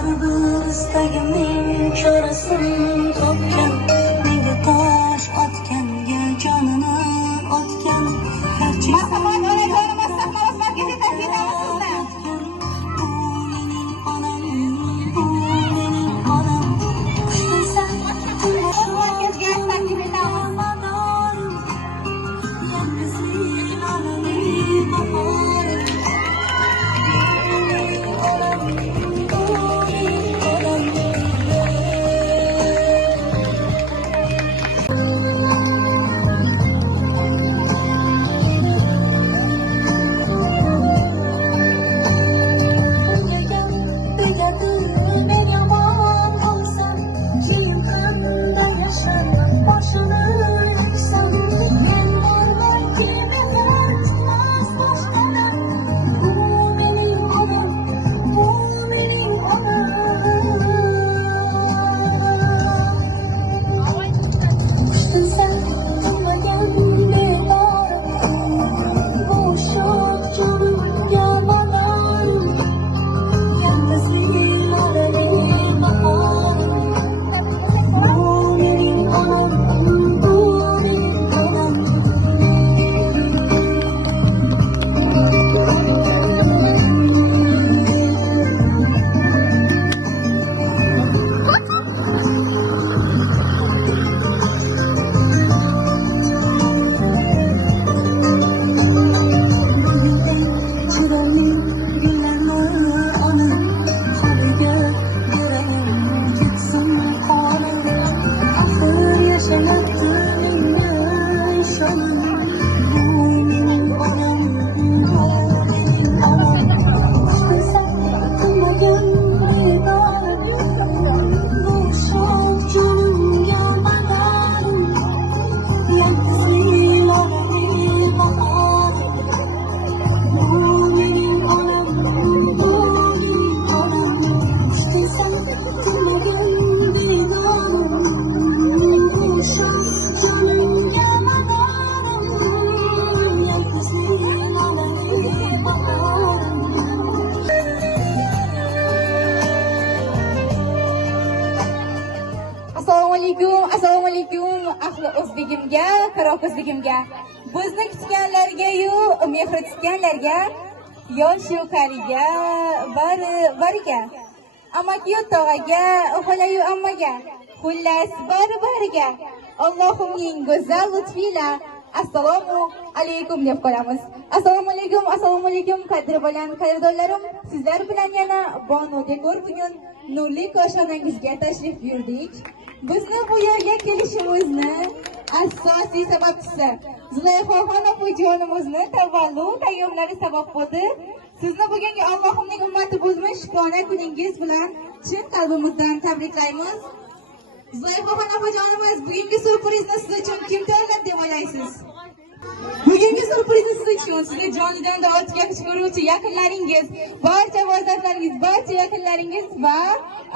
baribir istagimning chorasini topgan, nega tosh otganga jonini otgan, garchi Assalomu alaykum ahli o'zbegimga, qaroq o'zbegimga. Bizni kutganlarga-yu, mehr tutganlarga, yosh-yu qariga, bariga, amaki-yu tog'aga, xolayu ammaga, xullas bari-bariga, Allohimning go'zal lutfiyle assalomu alaykum deb qolamiz. Assalomu alaykum qadri bilan qadrdonlarim, sizlar bilan yana Bonu Dekor bugun nurli koshonangizga tashrif buyurdik. Bizni bu yerga kelishimizni asosiy sababchisi Zulayxoxon opajonimizni tavallud ayyomlari sabab bo'ldi. Sizni bugungi Allohimning ummati bo'lmish shukona kuningiz bilan chin qalbimizdan tabriklaymiz. Zulayxoxon opajonimiz, bugungi surprizni siz uchun kim tayyorladi deb o'ylaysiz? Bugungi surprizni siz uchun sizga jonidan da'vatga chiqaruvchi yaqinlaringiz, barcha farzandlaringiz, barcha yaqinlaringiz va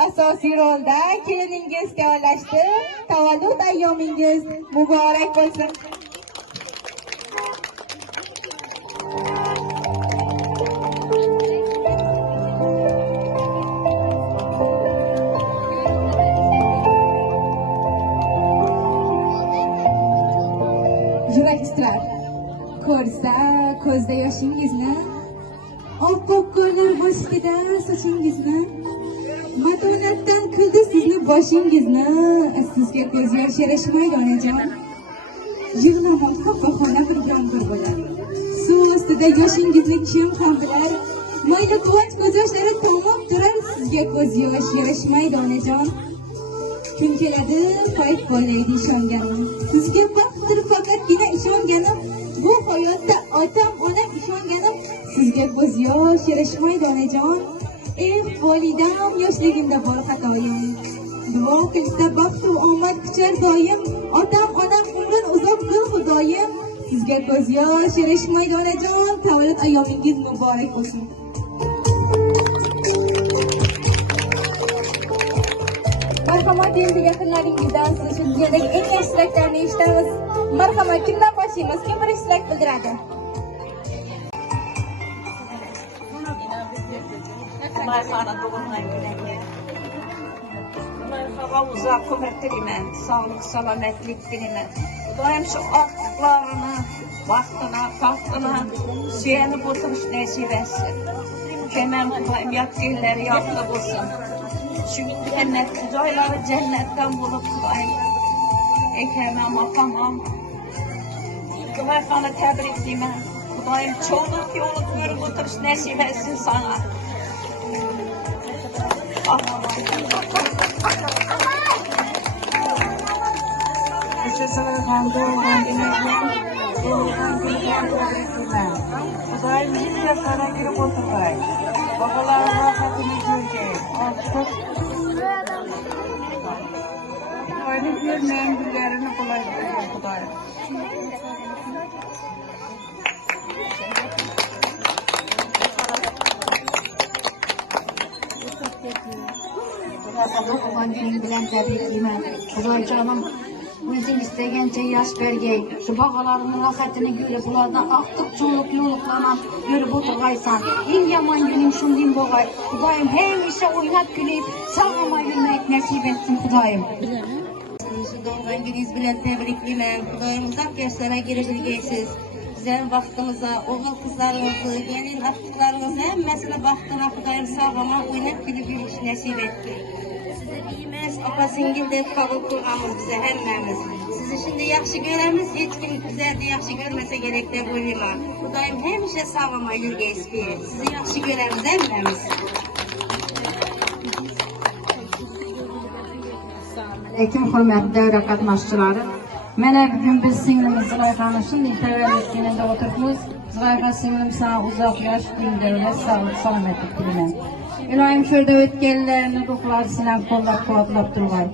asosiy rolda keliningiz tayyorlashdi. Tavallud ayyomingiz muborak bo'lsin. Yurak titrar ko'rsa ko'zda yoshingizni, oppoq qo'llar boshida sochingizni, matonatdan qildi sizni boshingizni. Sizga ko'z yosh yarashmaydi onajon, yig'lamang xafaxona bir yomg'ir bo'lar. Suv ostida yoshingizni kim ham bilar, mayli quvonch ko'z yoshlari tomib turar. Sizga ko'z yosh yarashmaydi onajon, kun keladi payt bo'laydi ishonganim, sizga baxtdir faqatgina ishonganim, bu hayotda otam onam ishonganim, sizga ko'z yosh yarashmaydi onajon. Volidam yoshligimda bor xatoyim, duo qilsa baxtu omad kuchar doim, otam onam umrin uzoq qil xudoyim. Sizga ko'z yosh yarashmaydi onajon, tavallud ayyomingiz muborak bo'lsin. Marhamat, endi yaqinlaringizdan siz shu dunyodagi eng yaxshi tilaklarni eshitamiz. Marhamat, kimdan boshlaymiz? Kim birinchi tilak bildiradi? Marhamat, tug'ilgan kuniga Hava uzak ömür dilemen, sağlık, salametlik dilemen. Daim şu aktıklarını, vaktına, tahtına, süyenip oturuş nasip etsin. Kemen Kudayım yat günleri yaklı bulsun. Şu cennet, joyları cennetten bulup Kudayım. Ekemem, apamam. Kudayım sana tebrik dilemen. Kudayım çoluk yoluk yürüp oturuş nasip etsin sana. Geçesine kaldı olan günlerden doğrudan günlerden tebrikler. Kudayım bir yaşlara girip oturday. Babaların rahatını göreceğiz. Artık Kudayım görmeyen günlerini bulaştırıyor Kudayım. Olan günün bilen təbrikliyəm. Xuday canım, özün istəyəncə yaş bərgək. Şu bağalarının rahatını görüb, bunlardan artıq çoğuluk yoluklarla görüb oturğaysan. En yaman günün şundin boğay. Xudayım həmişə oynat gülüb, sağlama yürümək nəsib etsin Xudayım. Şu doğan gününüz bilen təbrikliyəm. Xudayım uzaq yaşlara girəcəyəsiz. Sizin vaxtınıza, oğul kızlarınızı, gelin attıklarınızı hemmesine vaxtına Xudayım sağlama oynat gülüb yürüyüş nəsib etsin. Biz apasingil de kabul kurmamız bize hemmemiz. Sizi şimdi yaxşı göremiz, hiç kim bizler de yaxşı görmese gerek de boyuma. Kudayım hemşe sağlama yürge ispiye. Sizi yaxşı göremiz hemmemiz. Aleyküm hürmetli devre katnaşçıları. Mənə bugün biz singlimiz Zırayxanı şimdi təvəllüd günündə oturmuş. Zırayxa singlim sana uzaq yaş, gün dövlət, sağlıq, salametlik dilimən. İlayim şurada ötkənlərini ruhlarısıyla kollab kovatlab durğay.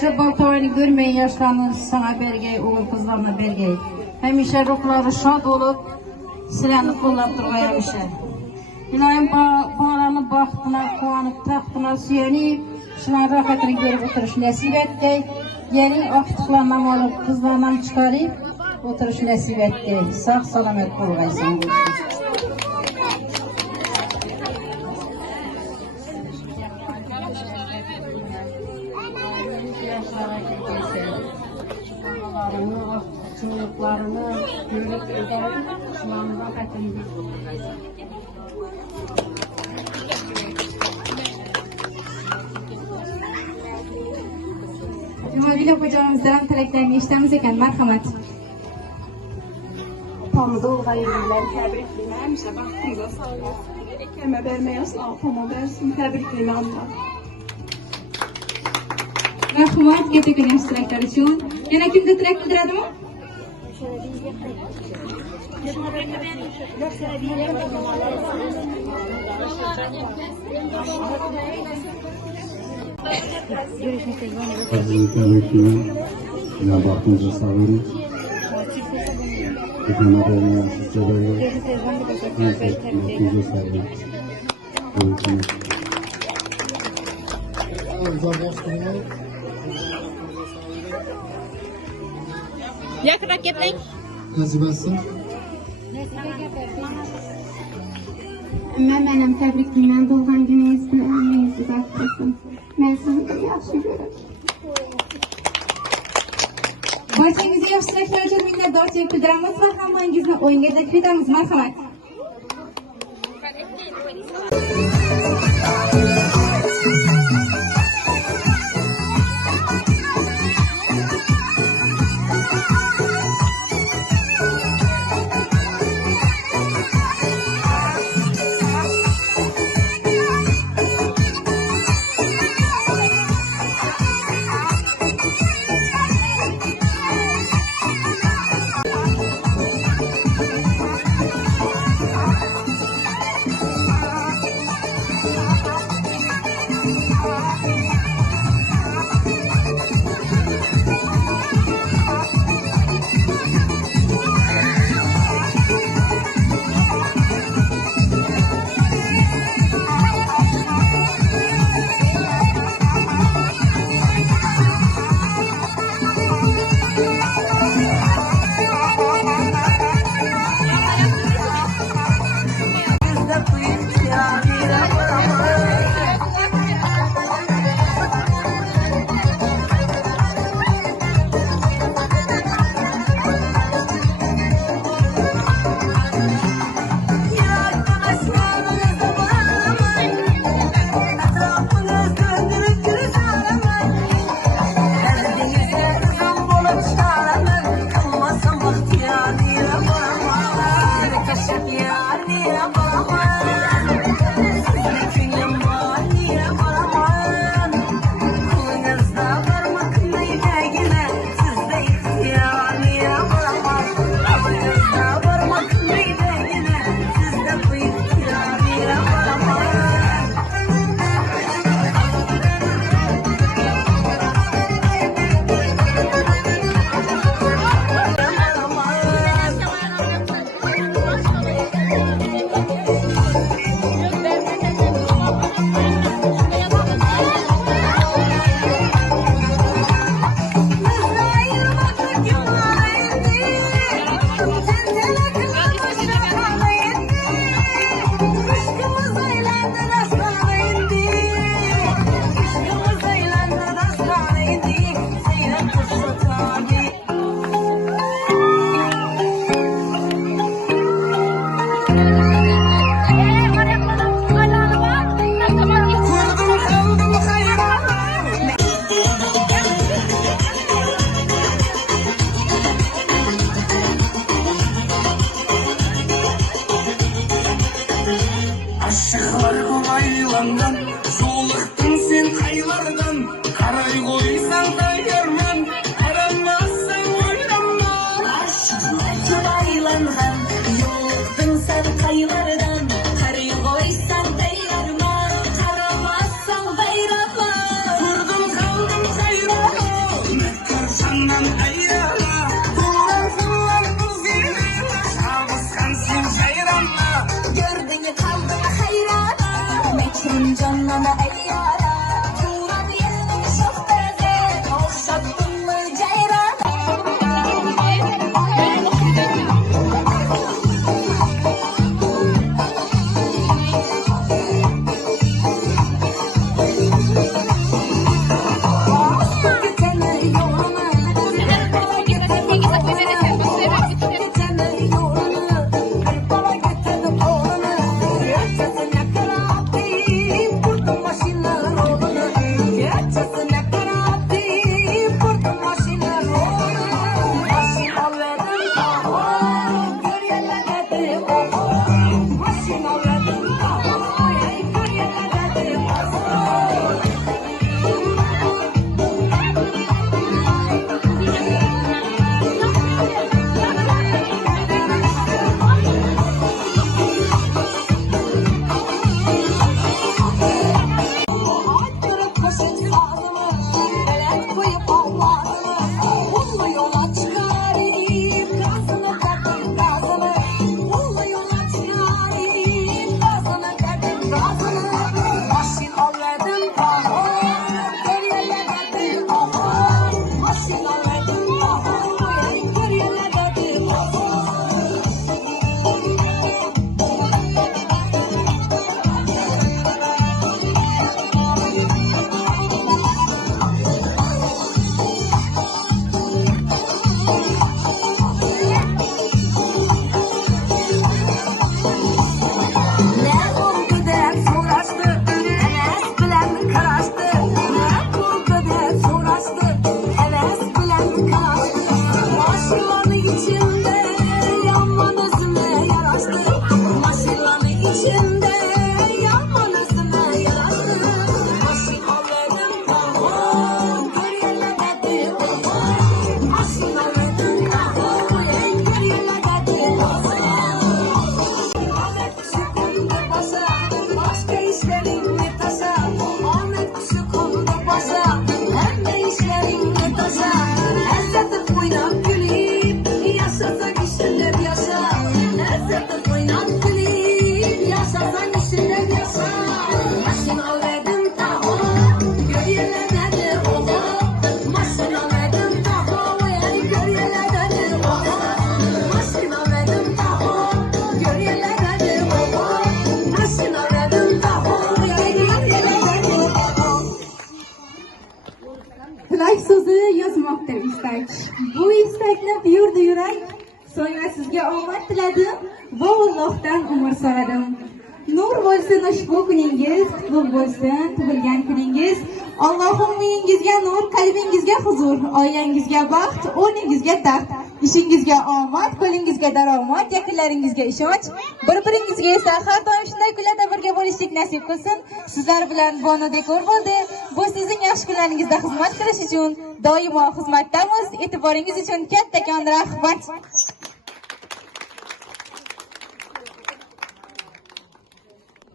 Şu baltavayını görmeyin yaşlarını sana bergey, oğul kızlarına bergey. Həmişə ruhları şad olup, silahını kollab durğay həmişə. İlayim bağlarını baxtına, kovanıp, taxtına süyenip, şunların rahatını görüp oturuş nəsib etdik. Yeni aktıklarından olup, kızlarından çıkarıp, oturuş nəsib etdik. Sağ salamet olğaysan. Çocuklarını, çocuklarını görüp öderim, şunların rahatını görüp. Cumabili hocamızdan tileklerini işlemiz eken merhamet. Apamı doğudan yürüyürler, tebrikliyim. Hemşe vaxtıyla sağ olasın. Ekeme vermeyesin, apama versin, tebrikliyim Allah. Merhamet getirdiğiniz tilekler için. Yine kimde tilek bildiredi mi? Tebrikler. Ya baktığınızda sağ olun. Hükümetlerine size böyle. Baktığınızda sağ olun. Yakına gitmeyin. Nasip etsin. Mənəm təbrikliyəm, doğan gününüz bilen əməyinizi bəxtləsin. Mən sizi de yaxşı görürüm. Barchangizni yaxshi tilaklar uchun minnatdorchilik bildiramiz va hammangizni o'yinga taklif etamiz. Marhamat. yandan, soğuktun sen kaylardan, karay koysan dayarman, aramazsan oynama. Aşkla baylangan, yoktun sen kaylardan, karay koysan dayarman, aramazsan bayrama. Vurdum kaldım kayrana, mekkar sandan ayrana, kullarından buzine, şabıskan sen şayranla. Gördün ya kaldın hayrana, mekrim canlana eyyara. Turan yerin çok bezen, okşattın mı cayrana? Gitene yoluna, gitene yoluna, bana getirdi oğlunu. Yaşasına karabi, vurdum başına oğlunu. Yaşasına karabi, vurdum başına oğlunu. Başına verdim taho, gör yerlerde oho. Başına verdim taho, gör yerlerde oho. Attırıp kaşık ağzımı, belet koyup avladımı. Ullu yola çıkarayım, gazını verdim gazını. Ullu yola çıkarayım, gazını verdim gazını. Maşin alverdim taho, gör yerlerde oho. Maşin alverdim taho, gör yerlerde oho. Ne oldu der soraştı, heves bilen karaştı. Ne oldu der soraştı, heves bilen karaştı. Maşılanı içinde yanman özüme yaraştı. Maşılanı içinde yanman özüme yaraştı. Maşın alverdim taho, gör yerlerde oho. Maşın alverdim taho, gör yerlerde oho. Ahmet kuşu kondu başa, başka işlerin ne taşa. Ahmet kuşu kondu başa, hem de işlerin ne taşa. Ezzetip oynap gülüp, yaşasan işinle yaşa. Ezzetip oynap gülüp, yaşasan işinle yaşa. Maşın alverdim taho, gör yerlerde oho. Maşın alverdim taho, gör yerlerde oho. Maşın alverdim taho, gör yerlerde oho. Maşın alverdim taho, gör yerlerde oho. Tilak so'zi yozmoqdir istak. Bu istakni buyurdi yurak. So'ngra sizga omad tiladim va Allohdan umr so'radim. Nur bo'lsin ushbu kuningiz, qutlug' bo'lsin tug'ilgan kuningiz. Allohim uyingizga nur, qalbingizga huzur, oilangizga baxt, o'rningizga taxt, ishingizga omad, qo'lingizga daromad, yaqinlaringizga ishonch, bir-biringizga esa har doim shunday kunlarda birga bo'lishlik nasib qilsin. Sizlar bilan Bono dekor bo'ldi. Bu sizning yaxshi kunlaringizda xizmat qilish uchun doimo xizmatdamiz. E'tiboringiz uchun kattakon rahmat.